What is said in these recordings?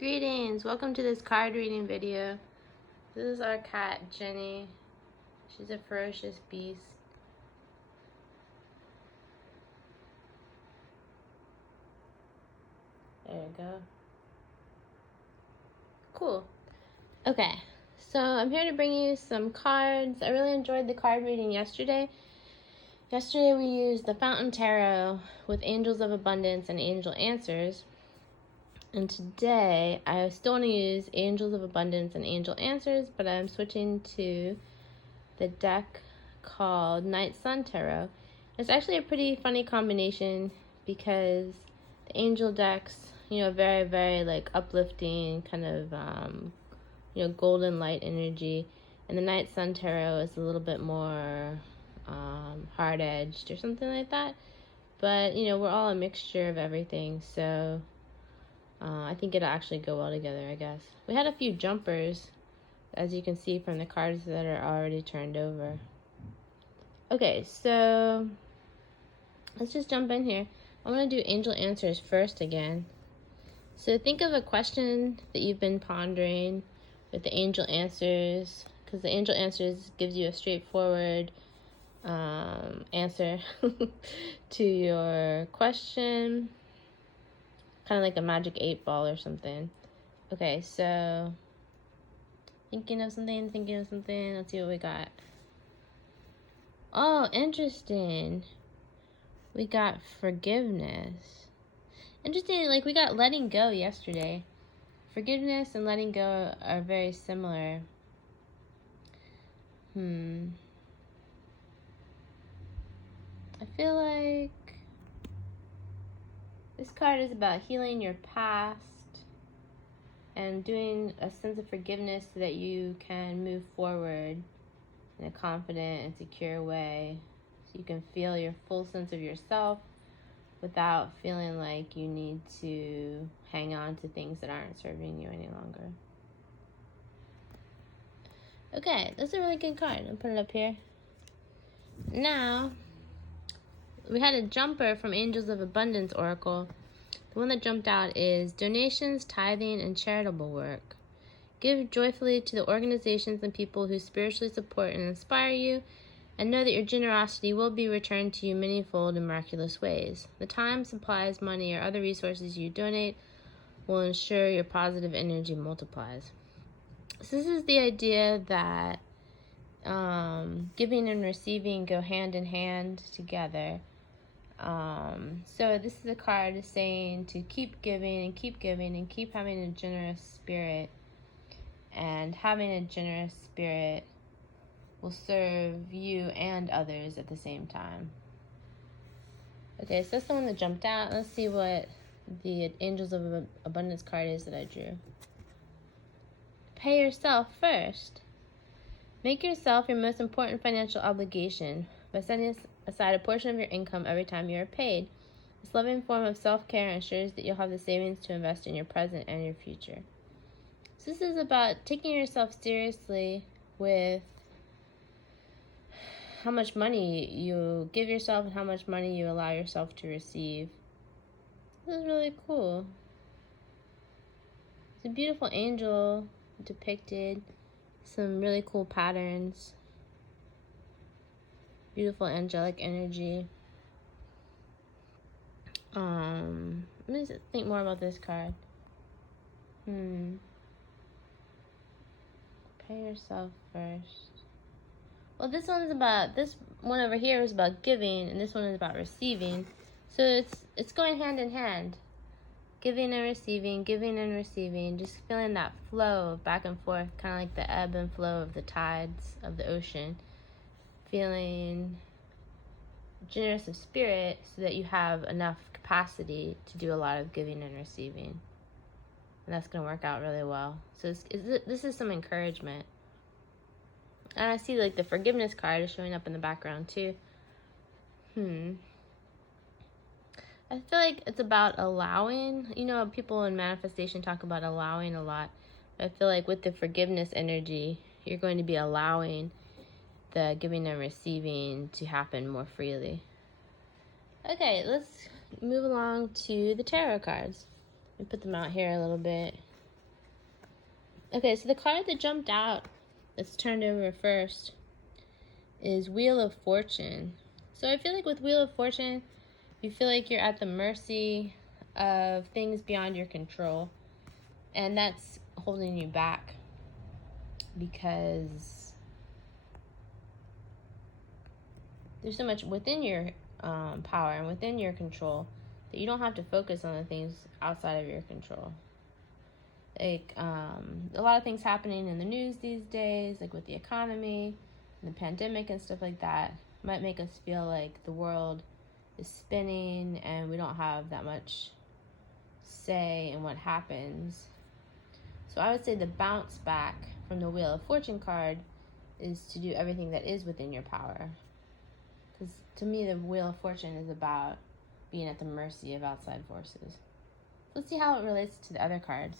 Greetings, welcome to this card reading video. This is our cat, Jenny. She's a ferocious beast. There you go. Cool. Okay, so I'm here to bring you some cards. I really enjoyed the card reading yesterday. Yesterday we used the Fountain Tarot with Angels of Abundance and Angel Answers. And today, I still want to use Angels of Abundance and Angel Answers, but I'm switching to the deck called Night Sun Tarot. It's actually a pretty funny combination because the angel decks, very, very like uplifting, kind of, golden light energy. And the Night Sun Tarot is a little bit more hard-edged or something like that. But, we're all a mixture of everything, so I think it'll actually go well together, I guess. We had a few jumpers, as you can see from the cards that are already turned over. Okay, so let's just jump in here. I'm going to do Angel Answers first again. So think of a question that you've been pondering with the Angel Answers, because the Angel Answers gives you a straightforward answer to your question. Kind of like a magic 8-ball or something. Okay, so thinking of something. Let's see what we got. Oh, interesting. We got forgiveness. Interesting, like we got letting go yesterday. Forgiveness and letting go are very similar. I feel like this card is about healing your past and doing a sense of forgiveness so that you can move forward in a confident and secure way. So you can feel your full sense of yourself without feeling like you need to hang on to things that aren't serving you any longer. Okay, that's a really good card. I'll put it up here. Now, we had a jumper from Angels of Abundance Oracle. The one that jumped out is donations, tithing, and charitable work. Give joyfully to the organizations and people who spiritually support and inspire you, and know that your generosity will be returned to you manyfold in miraculous ways. The time, supplies, money, or other resources you donate will ensure your positive energy multiplies. So this is the idea that giving and receiving go hand in hand together. So this is a card saying to keep giving and keep giving and keep having a generous spirit. And having a generous spirit will serve you and others at the same time. Okay, so that's the one that jumped out. Let's see what the Angels of Abundance card is that I drew. Pay yourself first. Make yourself your most important financial obligation by setting aside a portion of your income every time you are paid. This loving form of self-care ensures that you'll have the savings to invest in your present and your future. So this is about taking yourself seriously with how much money you give yourself and how much money you allow yourself to receive. This is really cool. It's a beautiful angel depicted. Some really cool patterns. Beautiful angelic energy. Let me just think more about this card. Pay yourself first. Well, this one over here is about giving, and this one is about receiving. So it's going hand in hand. Giving and receiving, just feeling that flow back and forth, kind of like the ebb and flow of the tides of the ocean. Feeling generous of spirit so that you have enough capacity to do a lot of giving and receiving. And that's going to work out really well. So this is some encouragement. And I see like the forgiveness card is showing up in the background too. I feel like it's about allowing. People in manifestation talk about allowing a lot. But I feel like with the forgiveness energy, you're going to be allowing the giving and receiving to happen more freely. Okay, let's move along to the tarot cards. Let me put them out here a little bit. Okay, so the card that jumped out that's turned over first is Wheel of Fortune. So I feel like with Wheel of Fortune, you feel like you're at the mercy of things beyond your control. And that's holding you back because there's so much within your power and within your control that you don't have to focus on the things outside of your control. Like a lot of things happening in the news these days, like with the economy and the pandemic and stuff like that, might make us feel like the world is spinning and we don't have that much say in what happens. So I would say the bounce back from the Wheel of Fortune card is to do everything that is within your power. Because to me, the Wheel of Fortune is about being at the mercy of outside forces. Let's see how it relates to the other cards.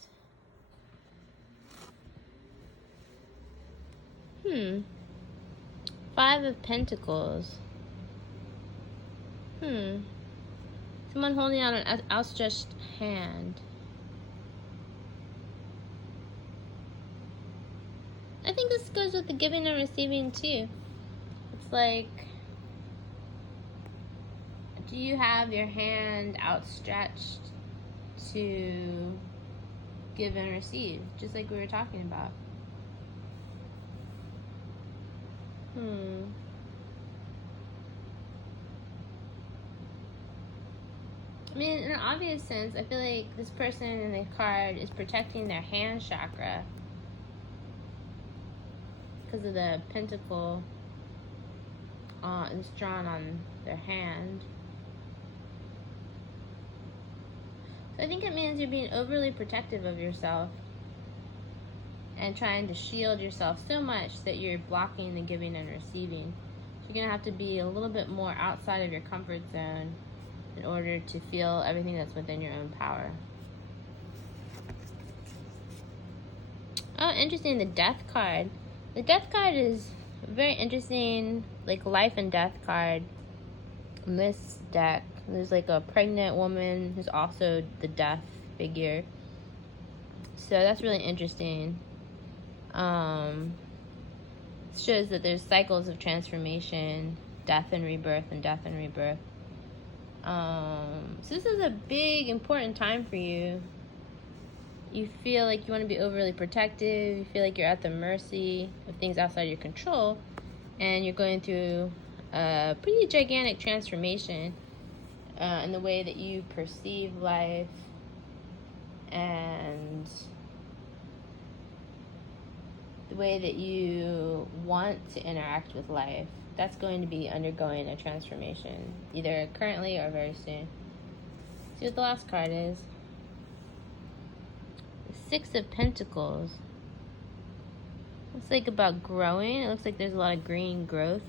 Five of Pentacles. Someone holding out an outstretched hand. I think this goes with the giving and receiving too. It's like, do you have your hand outstretched to give and receive? Just like we were talking about. I mean, in an obvious sense, I feel like this person in the card is protecting their hand chakra because of the pentacle is drawn on their hand. So I think it means you're being overly protective of yourself and trying to shield yourself so much that you're blocking the giving and receiving. So you're going to have to be a little bit more outside of your comfort zone in order to feel everything that's within your own power. Oh, interesting, the Death card. The Death card is a very interesting, like, life and death card in this deck. There's like a pregnant woman who's also the death figure. So that's really interesting. It shows that there's cycles of transformation, death and rebirth, and death and rebirth. So this is a big, important time for you. You feel like you want to be overly protective. You feel like you're at the mercy of things outside your control. And you're going through a pretty gigantic transformation in the way that you perceive life and the way that you want to interact with life. That's going to be undergoing a transformation, either currently or very soon. See what the last card is. The Six of Pentacles. Looks like about growing. It looks like there's a lot of green growth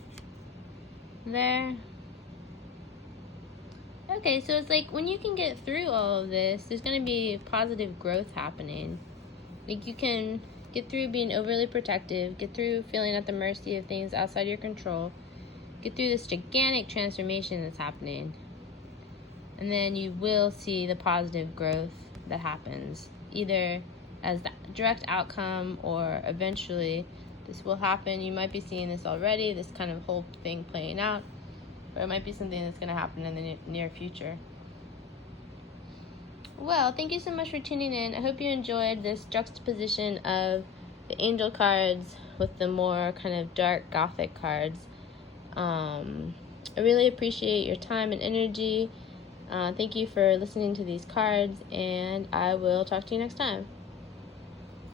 there. Okay, so it's like when you can get through all of this, there's going to be positive growth happening. Like you can get through being overly protective, get through feeling at the mercy of things outside your control, get through this gigantic transformation that's happening, and then you will see the positive growth that happens, either as the direct outcome or eventually this will happen. You might be seeing this already, this kind of whole thing playing out, or it might be something that's going to happen in the near future. Well, thank you so much for tuning in. I hope you enjoyed this juxtaposition of the angel cards with the more kind of dark gothic cards. I really appreciate your time and energy. Thank you for listening to these cards, and I will talk to you next time.